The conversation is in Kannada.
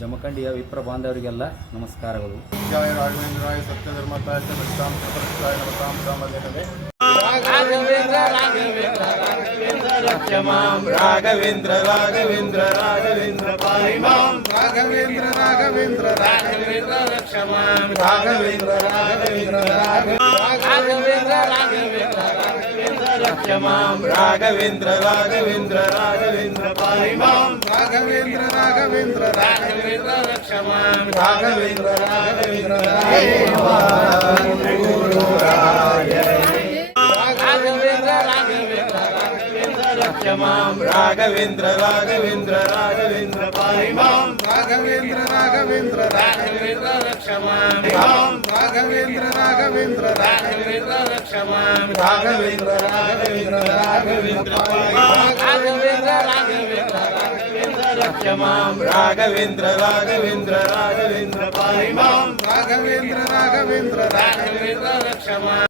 ಜಮಖಂಡಿಯ ವಿಪ್ರ ಬಾಂಧವರಿಗೆಲ್ಲ ನಮಸ್ಕಾರಗಳು. ಜಯ ರಾಘವೇಂದ್ರಾಯ ಸತ್ಯಧರ್ಮತಾಯ ಸತ್ಯಾಂ ಪ್ರಪಂಚಾಯ ನಮತಾಂ ರಾಮದೇವನೇ ರಾಘವೇಂದ್ರ ರಾಘವೇಂದ್ರ ರಾಘವೇಂದ್ರ ಪಾಹಿ ಮಾಂ ರಾಘವೇಂದ್ರ ರಾಘವೇಂದ್ರ ರಾಘವೇಂದ್ರ ರಕ್ಷಮಾಂ ರಾಘವೇಂದ್ರ ರಾಘವೇಂದ್ರ ರಾಘವೇಂದ್ರ ರಾಘವೇಂದ್ರ ರಕ್ಷಮಾಂ ರಾಘವೇಂದ್ರ ರಾಘವೇಂದ್ರ ರಾಘವೇಂದ್ರ ಪಾಹಿ ಮಾಂ ರಾಘವೇಂದ್ರ ರಾಘವೇಂದ್ರ ರಾಘವೇಂದ್ರ ರಕ್ಷಮಾಂ ರಾಘವೇಂದ್ರ ರಾಘವೇಂದ್ರ ರಾಘವೇಂದ್ರ ರಾಘವೇಂದ್ರ ರಾಘವೇಂದ್ರ ಪಾಹಿ ಮಾಂ ರಾಘವೇಂದ್ರ ರಾಘವೇಂದ್ರ ರಾಘವೇಂದ್ರ ರಕ್ಷಮಾಂ ರಾಘವೇಂದ್ರ ರಾಘವೇಂದ್ರ ರಾಘವೇಂದ್ರ ರಕ್ಷಮಾಂ ರಾಘವೇಂದ್ರ ರಾಘವೇಂದ್ರ ರಾಘವೇಂದ್ರ ರಾಘವೇಂದ್ರ ರಾಘವೇಂದ್ರ ರಾಘವೇಂದ್ರ ರಕ್ಷಮಾಂ ರಾಘವೇಂದ್ರ ರಾಘವೇಂದ್ರ ರಾಘವೇಂದ್ರ ಪಾಹಿ ಮಾಂ ರಾಘವೇಂದ್ರ ರಾಘವೇಂದ್ರ ರಾಘವೇಂದ್ರ ರಕ್ಷಮಾಂ